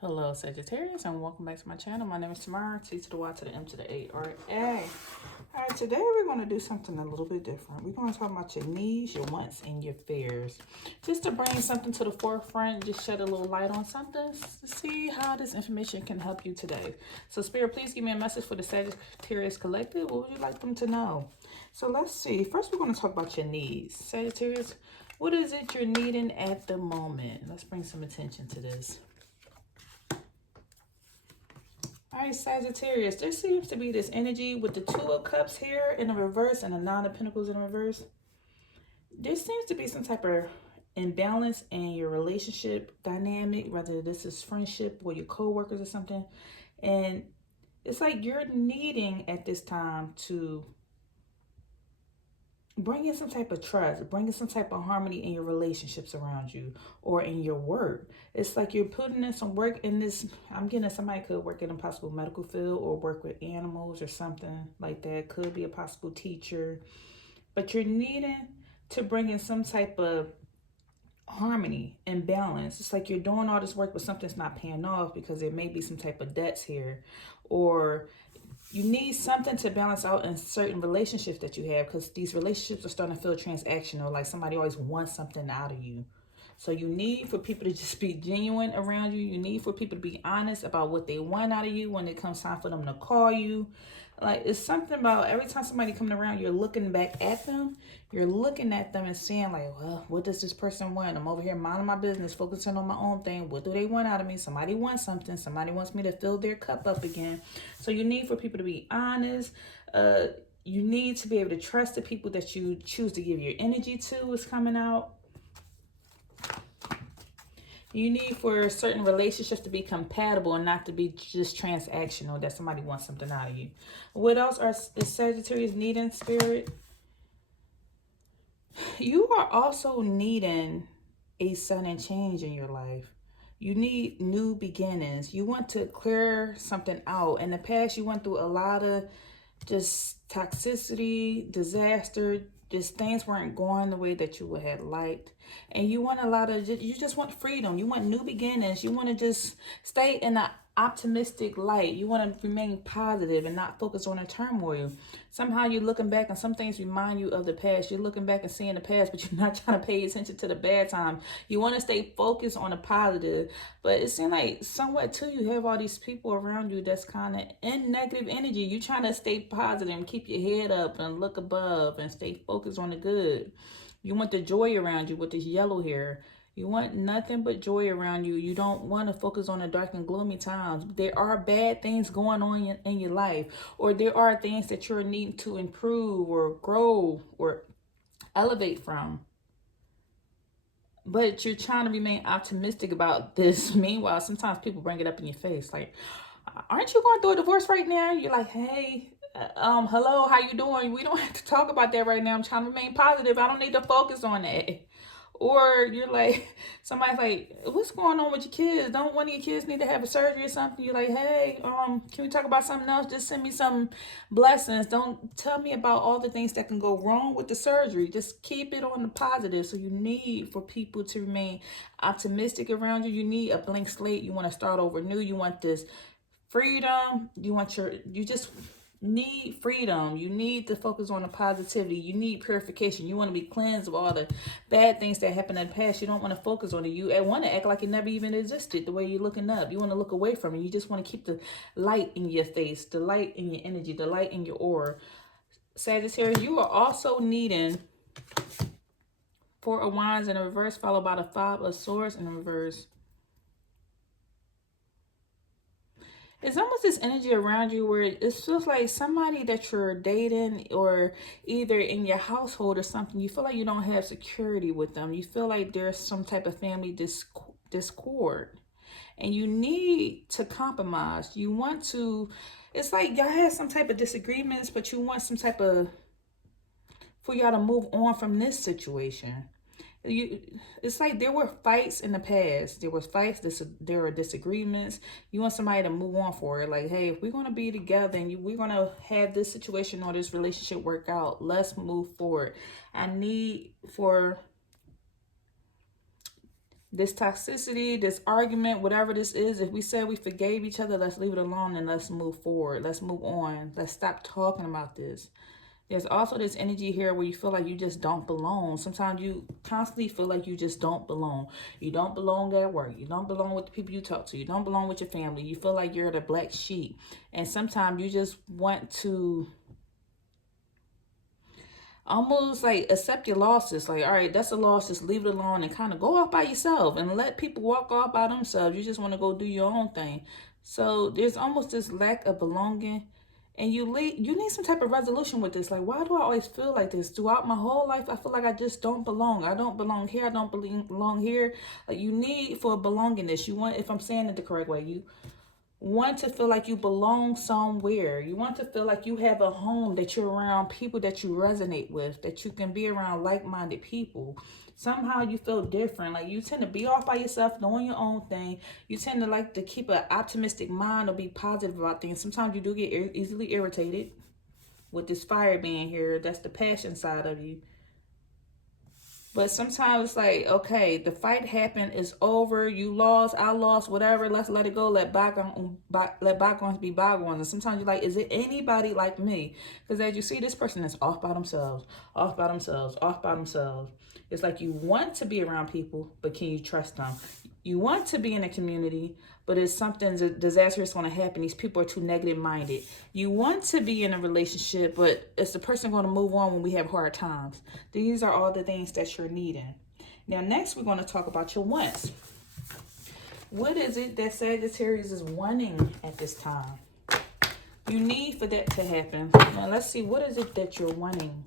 Hello Sagittarius and welcome back to my channel. My name is Tamara, T to the Y to the M to the A or A. Alright, today we're going to do something a little bit different. We're going to talk about your needs, your wants, and your fears. Just to bring something to the forefront, just shed a little light on something to see how this information can help you today. So Spirit, please give me a message for the Sagittarius Collective. What would you like them to know? So let's see. First, we're going to talk about your needs. Sagittarius, what is it you're needing at the moment? Let's bring some attention to this. All right, Sagittarius, there seems to be this energy with the Two of Cups here in the reverse and the Nine of Pentacles in the reverse. There seems to be some type of imbalance in your relationship dynamic, whether this is friendship or your co-workers or something. And it's like you're needing at this time to bring in some type of trust, bring in some type of harmony in your relationships around you or in your work. It's like you're putting in some work in this. I'm getting somebody could work in a possible medical field or work with animals or something like that. Could be a possible teacher. But you're needing to bring in some type of harmony and balance. It's like you're doing all this work, but something's not paying off because there may be some type of debts here, or you need something to balance out in certain relationships that you have, because these relationships are starting to feel transactional, like somebody always wants something out of you. So you need for people to just be genuine around you. You need for people to be honest about what they want out of you when it comes time for them to call you. Like, it's something about every time somebody coming around, you're looking back at them. You're looking at them and saying like, well, what does this person want? I'm over here minding my business, focusing on my own thing. What do they want out of me? Somebody wants something. Somebody wants me to fill their cup up again. So you need for people to be honest. You need to be able to trust the people that you choose to give your energy to is coming out. You need for certain relationships to be compatible and not to be just transactional, that somebody wants something out of you. What else is Sagittarius needing, Spirit? You are also needing a sudden change in your life. You need new beginnings. You want to clear something out. In the past, you went through a lot of just toxicity, disaster, just things weren't going the way that you would have liked. And you want a lot of, you just want freedom. You want new beginnings. You want to just stay in an optimistic light. You want to remain positive and not focus on the turmoil. Somehow you're looking back and some things remind you of the past. You're looking back and seeing the past, but you're not trying to pay attention to the bad time. You want to stay focused on the positive. But it seems like somewhat too, you have all these people around you that's kind of in negative energy. You're trying to stay positive and keep your head up and look above and stay focused on the good. You want the joy around you with this yellow hair. You want nothing but joy around you. You don't want to focus on the dark and gloomy times. There are bad things going on in your life, or there are things that you're needing to improve or grow or elevate from. But you're trying to remain optimistic about this. Meanwhile, sometimes people bring it up in your face. Like, aren't you going through a divorce right now? You're like, hey, hello, how you doing? We don't have to talk about that right now. I'm trying to remain positive. I don't need to focus on that. Or you're like, somebody's like, what's going on with your kids? Don't one of your kids need to have a surgery or something? You're like, hey, can we talk about something else? Just send me some blessings. Don't tell me about all the things that can go wrong with the surgery. Just keep it on the positive. So you need for people to remain optimistic around you. You need a blank slate. You want to start over new. You want this freedom. You just need freedom. You need to focus on the positivity. You need purification. You want to be cleansed of all the bad things that happened in the past. You don't want to focus on it. You want to act like it never even existed the way you're looking up. You want to look away from it. You just want to keep the light in your face, the light in your energy, the light in your aura. Sagittarius, you are also needing Four of Wands in the reverse, followed by the Five of Swords in the reverse. It's almost this energy around you where it feels like somebody that you're dating or either in your household or something, you feel like you don't have security with them. You feel like there's some type of family discord and you need to compromise. You want to, it's like y'all have some type of disagreements, but you want some type of, for y'all to move on from this situation. It's like there were fights in the past. There was fights. There were disagreements. You want somebody to move on for it. Like, hey, if we're going to be together and we're going to have this situation or this relationship work out, let's move forward. I need for This toxicity, this argument, whatever this is, if we say we forgave each other, let's leave it alone and let's move forward. Let's move on. Let's stop talking about this. There's also this energy here where you feel like you just don't belong. Sometimes you constantly feel like you just don't belong. You don't belong at work. You don't belong with the people you talk to. You don't belong with your family. You feel like you're the black sheep. And sometimes you just want to almost like accept your losses. Like, all right, that's a loss. Just leave it alone and kind of go off by yourself and let people walk off by themselves. You just want to go do your own thing. So there's almost this lack of belonging. And you need some type of resolution with this. Like, why do I always feel like this? Throughout my whole life, I feel like I just don't belong. I don't belong here. I don't belong here. Like, you need for belongingness. You want, if I'm saying it the correct way, you want to feel like you belong somewhere. You want to feel like you have a home, that you're around people that you resonate with, that you can be around like-minded people. Somehow you feel different. Like, you tend to be off by yourself, doing your own thing. You tend to like to keep an optimistic mind or be positive about things. Sometimes you do get easily irritated with this fire being here. That's the passion side of you. But sometimes it's like, okay, the fight happened, it's over, you lost, I lost, whatever, let's let it go, let bygones be bygones. And sometimes you're like, is it anybody like me? Because as you see, this person is off by themselves, off by themselves, off by themselves. It's like you want to be around people, but can you trust them? You want to be in a community, but it's something disastrous going to happen. These people are too negative minded. You want to be in a relationship, but is the person going to move on when we have hard times? These are all the things that you're needing. Now, next, we're going to talk about your wants. What is it that Sagittarius is wanting at this time? You need for that to happen. Now, let's see. What is it that you're wanting?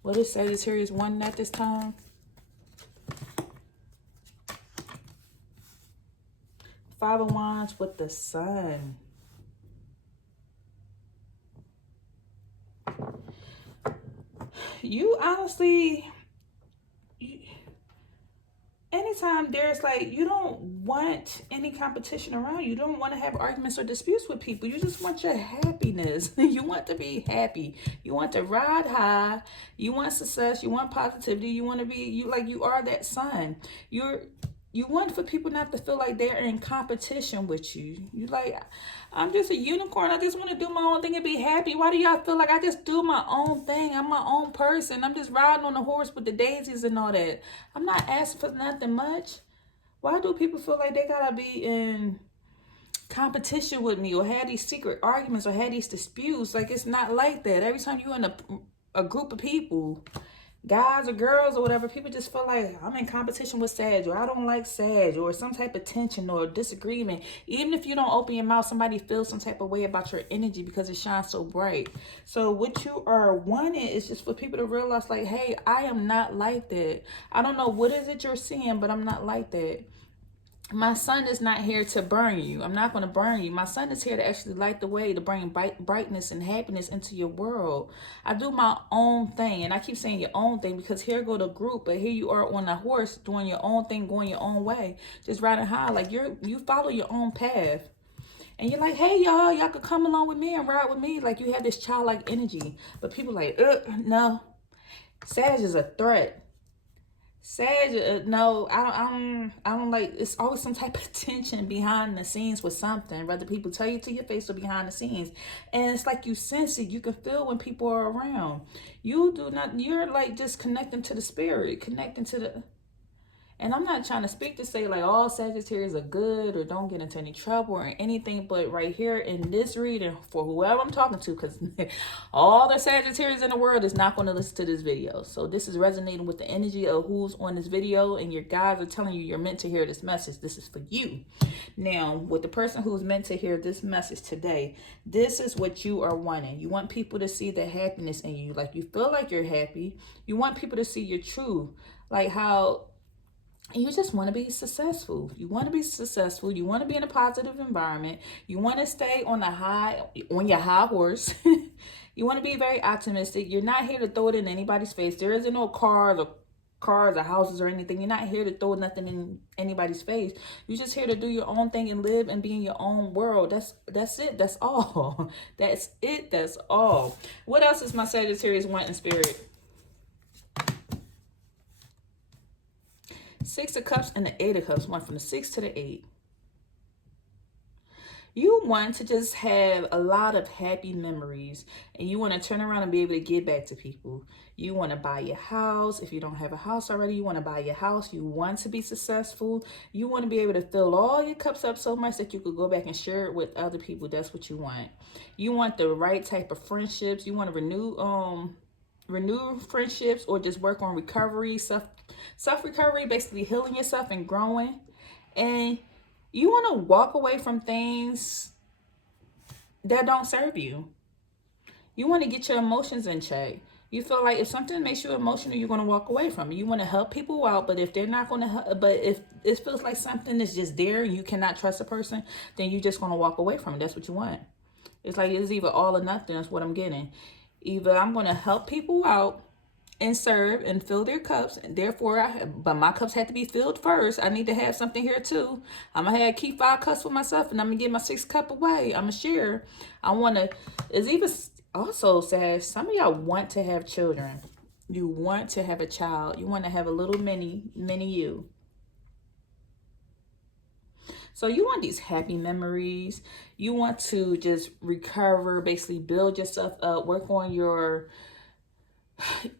What is Sagittarius wanting at this time? Five of Wands with the Sun. You honestly, anytime there's like, you don't want any competition around you. You don't want to have arguments or disputes with people. You just want your happiness. You want to be happy. You want to ride high. You want success. You want positivity. You want to be, you are that sun. You want for people not to feel like they're in competition with you. You like, I'm just a unicorn. I just want to do my own thing and be happy. Why do y'all feel like I just do my own thing? I'm my own person. I'm just riding on the horse with the daisies and all that. I'm not asking for nothing much. Why do people feel like they gotta be in competition with me or have these secret arguments or have these disputes? Like, it's not like that. Every time you're in a group of people, guys or girls or whatever, people just feel like I'm in competition with Sag, or I don't like Sag, or some type of tension or disagreement. Even if you don't open your mouth, somebody feels some type of way about your energy because it shines so bright. So what you are wanting is just for people to realize, like, hey, I am not like that. I don't know what is it you're seeing, but I'm not like that. My sun is not here to burn you. I'm not going to burn you. My sun is here to actually light the way, to bring brightness and happiness into your world. I do my own thing. And I keep saying your own thing because here go the group, but here you are on a horse doing your own thing, going your own way, just riding high. Like, you follow your own path. And you're like, hey, y'all could come along with me and ride with me. Like, you have this childlike energy. But people like, no. Sag is a threat. Sag, no, I don't like, it's always some type of tension behind the scenes with something, whether people tell you to your face or behind the scenes. And it's like you sense it, you can feel when people are around. You're like just connecting to the spirit, connecting to the, and I'm not trying to speak to say like all Sagittarius are good or don't get into any trouble or anything, but right here in this reading, for whoever I'm talking to, because all the Sagittarius in the world is not going to listen to this video. So this is resonating with the energy of who's on this video, and your guides are telling you you're meant to hear this message. This is for you. Now, with the person who's meant to hear this message today, this is what you are wanting. You want people to see the happiness in you. Like, you feel like you're happy. You want people to see your truth. Like how you just want to be successful. You want to be successful. You want to be in a positive environment. You want to stay on your high horse. You want to be very optimistic. You're not here to throw it in anybody's face. There isn't no cars or houses or anything. You're not here to throw nothing in anybody's face. You're just here to do your own thing and live and be in your own world. That's it. That's all. That's it. That's all. What else is my Sagittarius want in spirit? Six of Cups and the Eight of Cups. Went from the 6 to the 8. You want to just have a lot of happy memories, and you want to turn around and be able to give back to people. You want to buy your house. If you don't have a house already, you want to buy your house. You want to be successful. You want to be able to fill all your cups up so much that you could go back and share it with other people. That's what you want. You want the right type of friendships. You want to renew friendships, or just work on recovery, self recovery, basically healing yourself and growing. And you want to walk away from things that don't serve you. You want to get your emotions in check. You feel like if something makes you emotional, you're going to walk away from it. You want to help people out, but if they're not going to help, but if it feels like something is just there and you cannot trust a person, then you're just going to walk away from it. That's what you want. It's like it's either all or nothing. That's what I'm getting. Either I'm going to help people out and serve and fill their cups, and therefore but my cups have to be filled first. I need to have something here too. I'm gonna have keep 5 cups for myself, and I'm gonna give my 6th cup away. I'm gonna share. I want to. It's even also says some of y'all want to have children. You want to have a child. You want to have a little mini you. So you want these happy memories. You want to just recover, basically build yourself up, work on your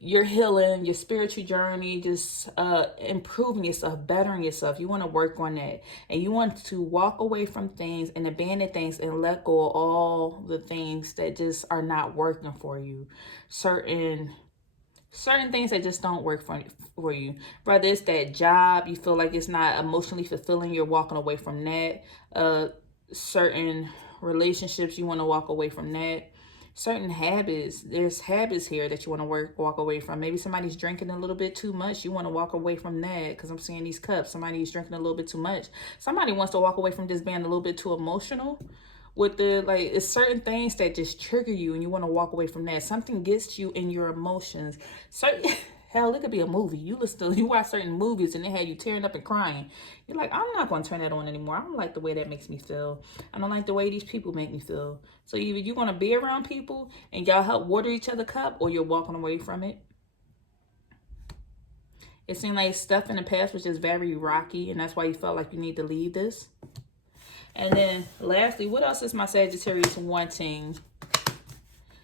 healing, your spiritual journey, just improving yourself, bettering yourself. You want to work on that, and you want to walk away from things and abandon things and let go of all the things that just are not working for you. Certain things that just don't work for you. Whether it's that job, you feel like it's not emotionally fulfilling, you're walking away from that. Certain relationships, you want to walk away from that. Certain habits, there's habits here that you want to walk away from. Maybe somebody's drinking a little bit too much. You want to walk away from that, because I'm seeing these cups. Somebody's drinking a little bit too much. Somebody wants to walk away from just being a little bit too emotional. With the, like, it's certain things that just trigger you and you want to walk away from that. Something gets you in your emotions. Certain hell, it could be a movie. You watch certain movies and they have you tearing up and crying. You're like, I'm not going to turn that on anymore. I don't like the way that makes me feel. I don't like the way these people make me feel. So either you're going to be around people and y'all help water each other's cup, or you're walking away from it. It seemed like stuff in the past was just very rocky, and that's why you felt like you need to leave this. And then lastly, what else is my Sagittarius wanting?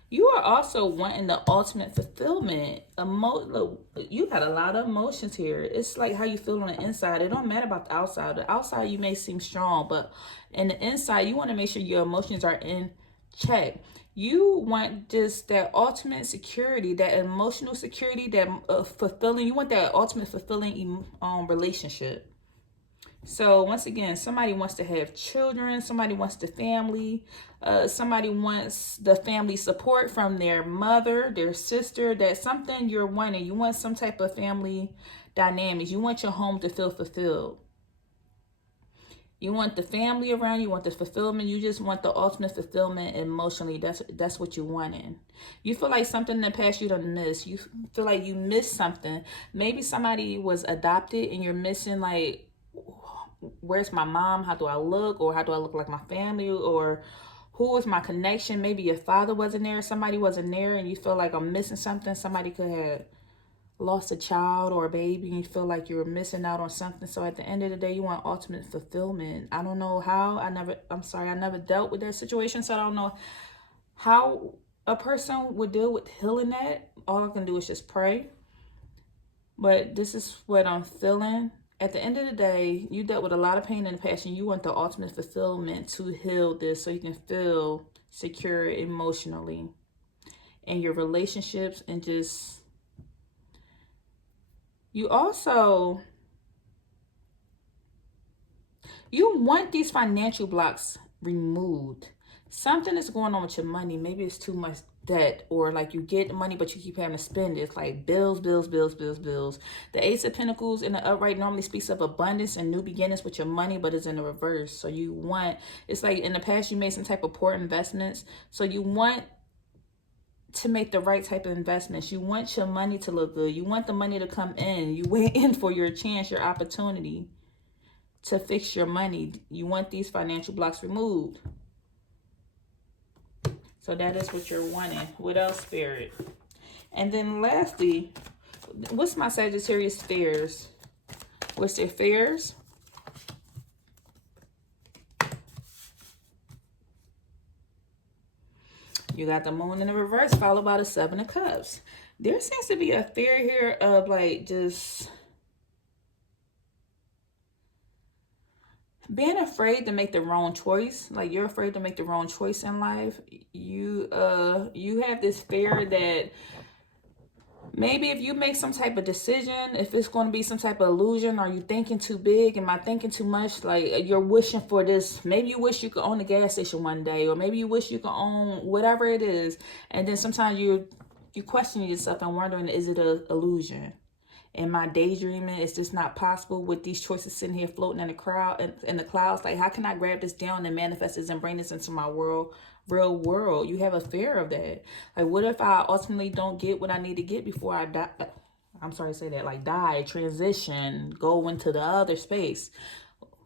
You are also wanting the ultimate fulfillment. You got a lot of emotions here. It's like how you feel on the inside. It don't matter about the outside. The outside, you may seem strong, but in the inside, you want to make sure your emotions are in check. You want just that ultimate security, that emotional security, that fulfilling. You want that ultimate fulfilling relationship. So once again, somebody wants to have children, somebody wants the family, somebody wants the family support from their mother, their sister. That's something you're wanting. You want some type of family dynamics. You want your home to feel fulfilled. You want the family around, you want the fulfillment, you just want the ultimate fulfillment emotionally. That's what you're wanting. You feel like something in the past you done missed. You feel like you missed something. Maybe somebody was adopted and you're missing, like, where's my mom? How do I look? Or how do I look like my family? Or who is my connection? Maybe your father wasn't there, somebody wasn't there, and you feel like I'm missing something. Somebody could have lost a child or a baby, and you feel like you're missing out on something. So at the end of the day, you want ultimate fulfillment. I don't know how. I never dealt with that situation, so I don't know how a person would deal with healing that. All I can do is just pray. But this is what I'm feeling. At the end of the day, you dealt with a lot of pain in the past, and you want the ultimate fulfillment to heal this so you can feel secure emotionally in your relationships. And just, you also, you want these financial blocks removed. Something is going on with your money. Maybe it's too much debt, or like you get money but you keep having to spend it. It's like bills. The Ace of Pentacles in the upright normally speaks of abundance and new beginnings with your money, but it's in the reverse. So you want, it's like in the past you made some type of poor investments, so you want to make the right type of investments. You want your money to look good. You want the money to come in. You waiting for your chance, your opportunity to fix your money. You want these financial blocks removed. So that is what you're wanting. What else, Spirit? And then lastly, what's my Sagittarius fears? What's their fears? You got the Moon in the reverse, followed by the Seven of Cups. There seems to be a fear here of like just being afraid to make the wrong choice. Like you're afraid to make the wrong choice in life. You have this fear that maybe if you make some type of decision, if it's going to be some type of illusion, are you thinking too big? Am I thinking too much? Like you're wishing for this. Maybe you wish you could own a gas station one day, or maybe you wish you could own whatever it is. And then sometimes you question yourself and wondering, is it an illusion? Am I daydreaming? Is this not possible with these choices sitting here floating in the crowd, in the clouds? Like, how can I grab this down and manifest this and bring this into my real world? You have a fear of that. Like, what if I ultimately don't get what I need to get before I die? I'm sorry to say that. Like, die, transition, go into the other space.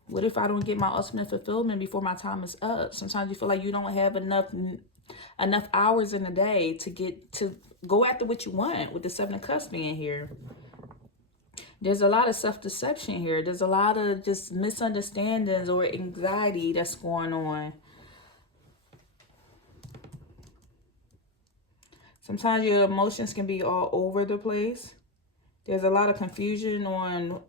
What if I don't get my ultimate fulfillment before my time is up? Sometimes you feel like you don't have enough hours in the day to go after what you want, with the Seven of Cups being here. There's a lot of self-deception here. There's a lot of just misunderstandings or anxiety that's going on. Sometimes your emotions can be all over the place. There's a lot of confusion on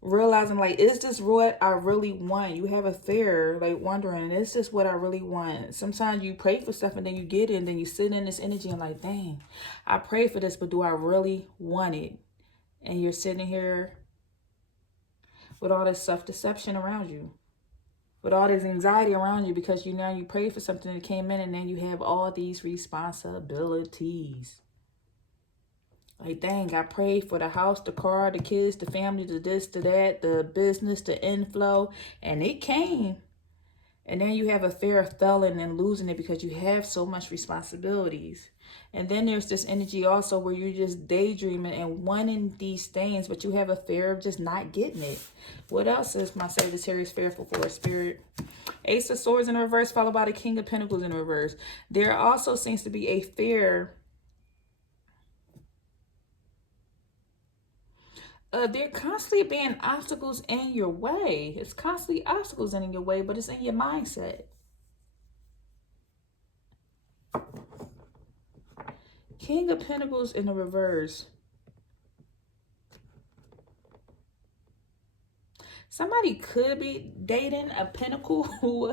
realizing, like, is this what I really want? You have a fear, like wondering, is this what I really want? Sometimes you pray for stuff and then you get it, and then you sit in this energy and like, dang, I prayed for this, but do I really want it? And you're sitting here with all this self-deception around you, with all this anxiety around you, because you prayed for something that came in, and then you have all these responsibilities. Like, dang, I prayed for the house, the car, the kids, the family, the this, the that, the business, the inflow, and it came. And then you have a fear of failing and losing it because you have so much responsibilities. And then there's this energy also where you're just daydreaming and wanting these things, but you have a fear of just not getting it. What else is my Sagittarius fearful for, Spirit? Ace of Swords in reverse, followed by the King of Pentacles in reverse. There also seems to be a fear. There constantly being obstacles in your way. It's constantly obstacles in your way, but it's in your mindset. King of Pentacles in the reverse. Somebody could be dating a Pentacle,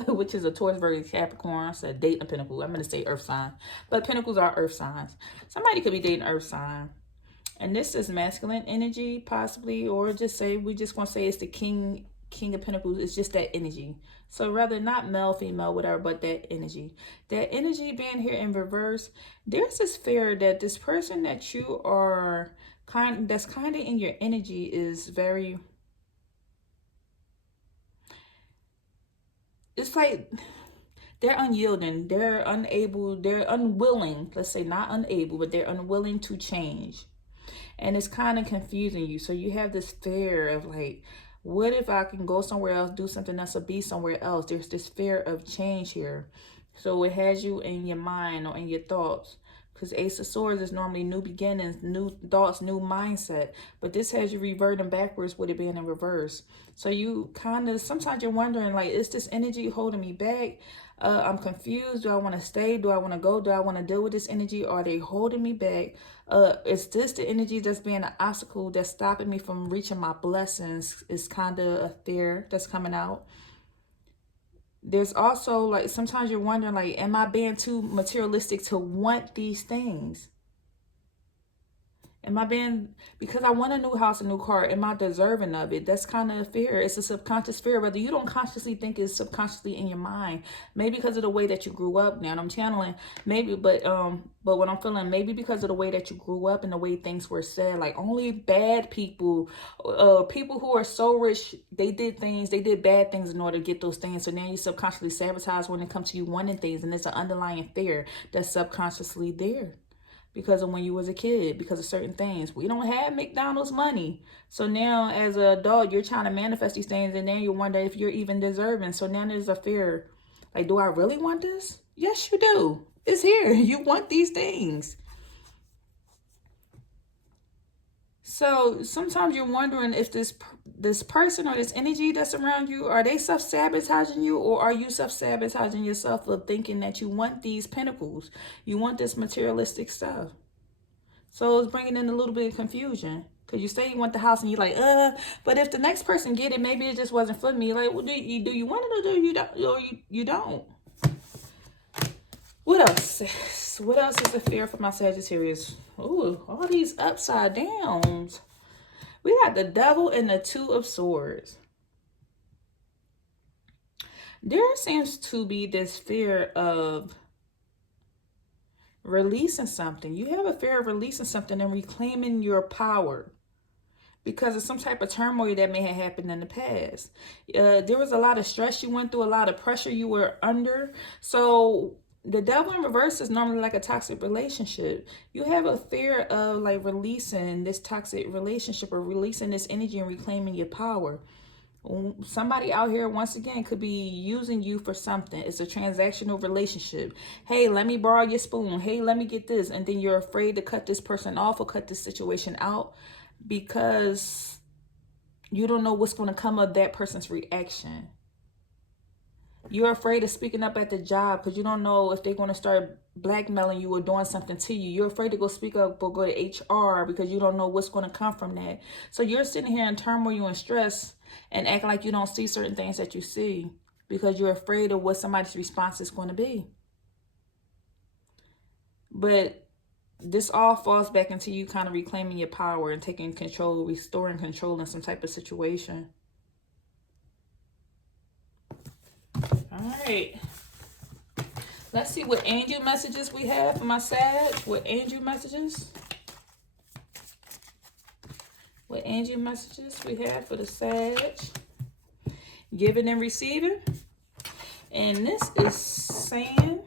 which is a Taurus, Virgo, Capricorn. So dating a Pentacle. I'm going to say Earth sign. But Pentacles are Earth signs. Somebody could be dating Earth sign. And this is masculine energy, possibly. Or just say, we just want to say it's the King of Pentacles. It's just that energy. So rather not male, female, whatever, but that energy. That energy being here in reverse. There's this fear that this person that you are that's kind of in your energy is very... It's like they're unyielding, they're unable, they're unwilling, let's say not unable, but they're unwilling to change. And it's kind of confusing you. So you have this fear of like, what if I can go somewhere else, do something else, or be somewhere else? There's this fear of change here. So it has you in your mind or in your thoughts. Because Ace of Swords is normally new beginnings, new thoughts, new mindset. But this has you reverting backwards with it being in reverse. So you kind of, sometimes you're wondering, like, is this energy holding me back? I'm confused. Do I want to stay? Do I want to go? Do I want to deal with this energy? Are they holding me back? Is this the energy that's being an obstacle that's stopping me from reaching my blessings? Is kind of a fear that's coming out. There's also, like, sometimes you're wondering, like, am I being too materialistic to want these things? Am I being, because I want a new house, a new car, am I deserving of it? That's kind of a fear. It's a subconscious fear, whether you don't consciously think it's subconsciously in your mind. Maybe because of the way that you grew up. Now I'm channeling, maybe, but what I'm feeling, maybe because of the way that you grew up and the way things were said, like only bad people, people who are so rich, they did bad things in order to get those things. So now you subconsciously sabotage when it comes to you wanting things, and it's an underlying fear that's subconsciously there. Because of when you was a kid, because of certain things. We don't have McDonald's money. So now as an adult, you're trying to manifest these things, and then you wonder if you're even deserving. So now there's a fear. Like, do I really want this? Yes, you do. It's here. You want these things. So sometimes you're wondering if this person or this energy that's around you, are they self-sabotaging you, or are you self-sabotaging yourself for thinking that you want these pentacles, you want this materialistic stuff? So it's bringing in a little bit of confusion. Because you say you want the house and you're like, but if the next person get it, maybe it just wasn't for me. Like, well, do you want it, or do you don't? Or you don't? What else? What else is the fear for my Sagittarius? Ooh, all these upside downs. We got the Devil and the Two of Swords. There seems to be this fear of releasing something. You have a fear of releasing something and reclaiming your power because of some type of turmoil that may have happened in the past. There was a lot of stress you went through, a lot of pressure you were under. So the Devil in reverse is normally like a toxic relationship. You have a fear of like releasing this toxic relationship or releasing this energy and reclaiming your power. Somebody out here, once again, could be using you for something. It's a transactional relationship. Hey, let me borrow your spoon. Hey, let me get this. And then you're afraid to cut this person off or cut this situation out because you don't know what's going to come of that person's reaction. You're afraid of speaking up at the job because you don't know if they're going to start blackmailing you or doing something to you. You're afraid to go speak up or go to HR because you don't know what's going to come from that. So you're sitting here in turmoil and stress and act like you don't see certain things that you see because you're afraid of what somebody's response is going to be. But this all falls back into you kind of reclaiming your power and taking control, restoring control in some type of situation. All right. Let's see what angel messages we have for my Sag. What angel messages? What angel messages we have for the Sag? Giving and receiving. And this is saying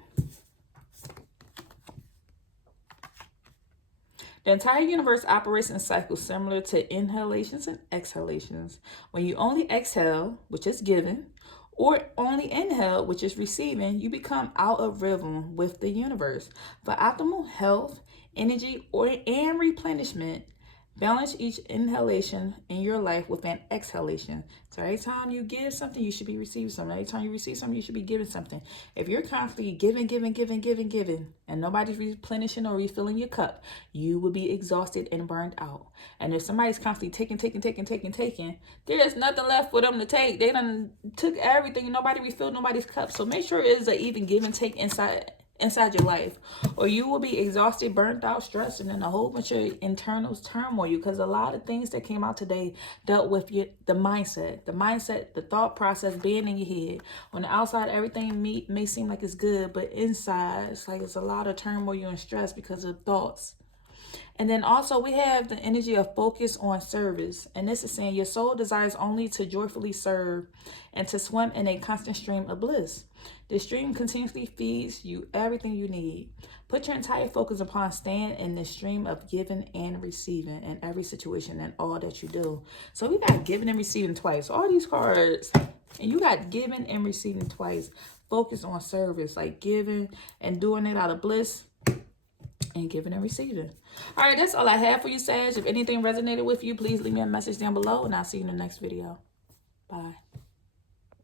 the entire universe operates in cycles similar to inhalations and exhalations. When you only exhale, which is giving, or only inhale, which is receiving, you become out of rhythm with the universe. For optimal health, energy, and replenishment, balance each inhalation in your life with an exhalation. So every time you give something, you should be receiving something. Every time you receive something, you should be giving something. If you're constantly giving, and nobody's replenishing or refilling your cup, you will be exhausted and burned out. And if somebody's constantly taking, there is nothing left for them to take. They done took everything and nobody refilled nobody's cup. So make sure it is an even give and take inside your life, or you will be exhausted, burnt out, stressed, and then a whole bunch of internal turmoil, because a lot of things that came out today dealt with the mindset, the thought process being in your head. On the outside, everything may seem like it's good, but inside it's like it's a lot of turmoil and stress because of thoughts. And then also we have the energy of focus on service. And this is saying your soul desires only to joyfully serve and to swim in a constant stream of bliss. The stream continuously feeds you everything you need. Put your entire focus upon staying in the stream of giving and receiving in every situation and all that you do. So we got giving and receiving twice. All these cards, and you got giving and receiving twice. Focus on service, like giving and doing it out of bliss, and giving and receiving. All right, that's all I have for you, Sag. If anything resonated with you, please leave me a message down below, and I'll see you in the next video. Bye.